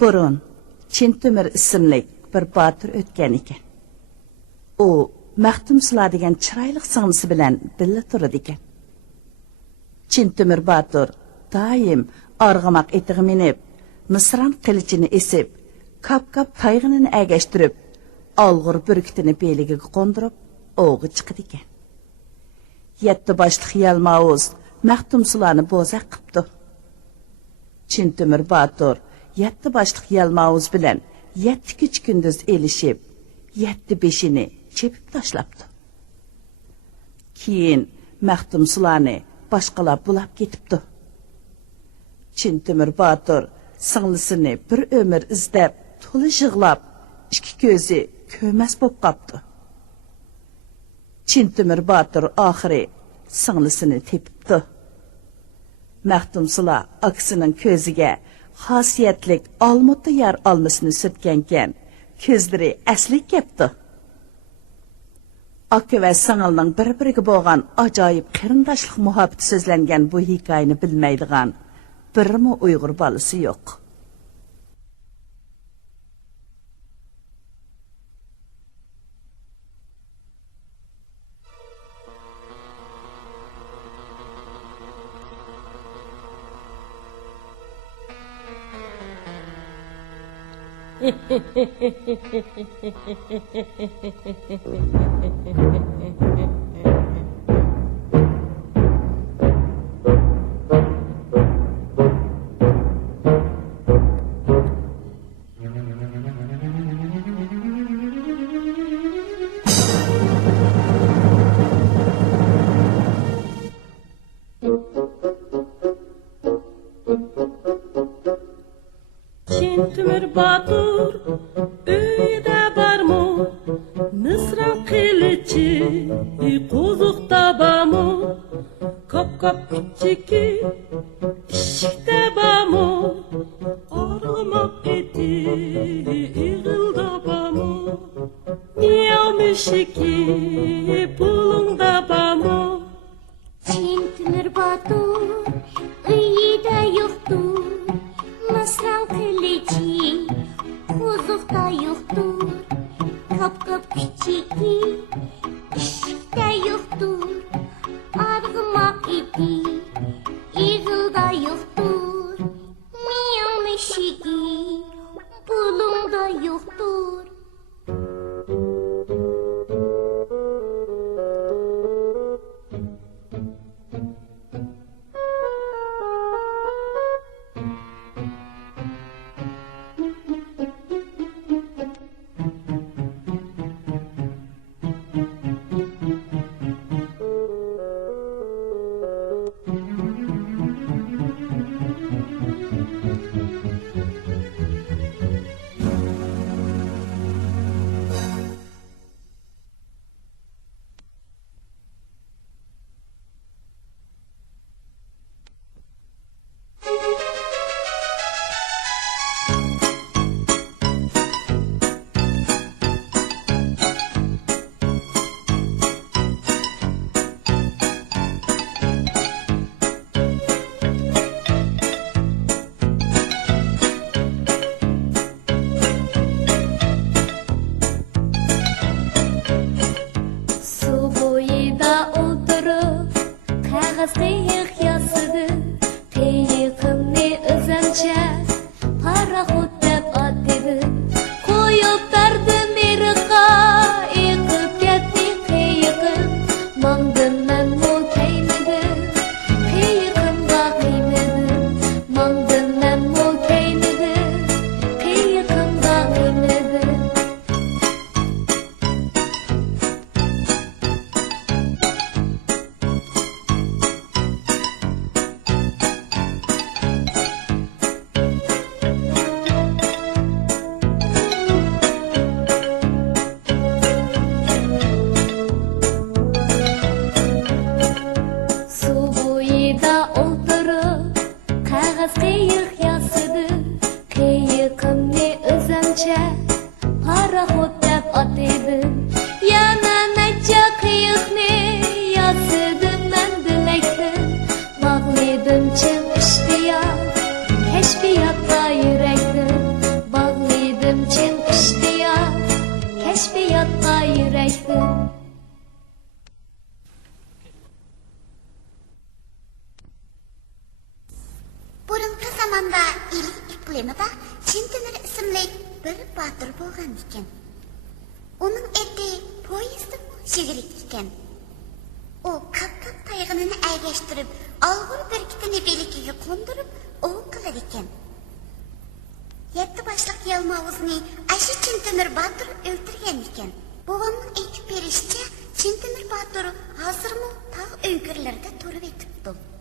Burun, Tomur ismli bir Batur o'tgan ekan. U Naxshisi degan chiroyli singlisi bilan birga turadi ekan. Tomur Batur doim arg'amoq etiga minib, misron qilichini esib, kap-kap qayg'inini agashtirib, olg'ir burkutini beliga qo'ndirib, o'g'i chiqdi ekan. 7 boshliq yalmavuz Naxshisilarni bo'zaq qipti. Tomur Batur 7 boshliq yalmavuz bilan 7 kuch kunduz elishib, 7 beshini chepib tashlabdi. Keyin Naxshisilarni boshqalar bulab ketibdi. Tomur Batur singlisini bir umr izlab, to'la yig'lab, ikki ko'zi ko'mas bo'lib qopti. Tomur Batur oxiri singlisini tepibdi. Naxshisilar akisining ko'ziga xosiyatlik olmutta yar olmasini sürtgankan, ko'zlari asli kepti. Aka va singilning bir-biriga bo'lgan ajoyib qarindoshlik muhabbati so'zlangan bu hikoyani bilmaydigan birmi Uyg'ur bolasi yo'q. Tomur Batur uyda barmı, misran qilichi qo'ziqda barmı, kap-kap kichiki ishikda barmı, arg'umoq eti ig'ilda barmı, miyav mushiki pulingda barmı. Tomur Batur uyda yo'qdur, misran qilichi qo'ziqda yo'qdur, kap-kap kichiki ishikda yo'qdur, arg'umoq eti ig'ilda yo'qdur, miyav mushigi pulingda yo'qdur. zamonda ilk iqlimida Çintimir ismli bir Batur bo'lgan ekan. Uning eti poyezdda shigirik ekan. O qattiq tayg'inini aygashtirib, Uyghur berkitini belikiga qo'ndirib, ov qilar ekan. 7 boshliq yalmovuzni ashi Çintimir Batur o'ldirgan ekan. Bobomning aytib berishicha, Çintimir Batur hozirmi tog' o'ngirlarida turib etibdi.